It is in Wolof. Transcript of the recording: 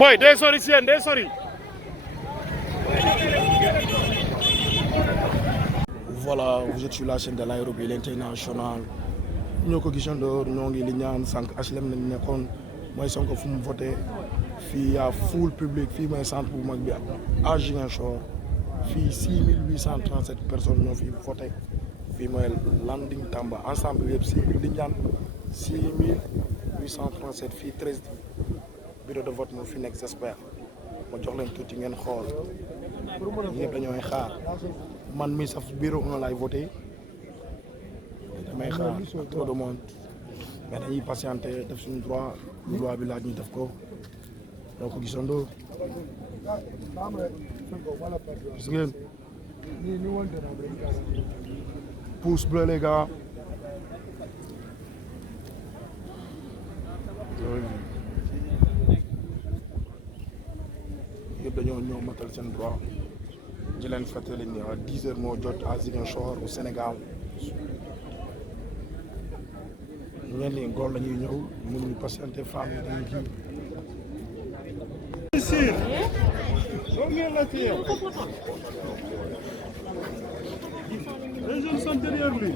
Boy, day sori seen day sori. Voilà, vous êtes sur la chaîne de l'aérobie internationale. ñoo ko gisandoo ñoo ngi li ñaan sànq HLM lañ nekkoon mooy Sonko fu mu voté fii y'a foule publique fii mooy centre bu mag bi à Ziguinchor fii 6837 personnes ñoo fi voté fii mooy landing Tamba ensemble bi yëpp 6000 li ñaan 6837 fii 13 bureau de vote moo fi nekk j'espère ma jox leen tuuti ngeen xool ñëpp dañooy xaar man mi saf bureau 1 laay voté damay xaar trop de monde mais dañuy patienté def suñu droit loi bi laaj ñu def ko donc gisandoo gis ngeen pouce bleu les gars yëpp dañoo ñëw matal seen droit di leen fàttali ni à 10 heures moo jot à Ziguinchor au Sénégal ñenn ñi góor la ñuy ñëw mënuñu patienté femme yi dañuy kii. Les jeunes sont derrière lui.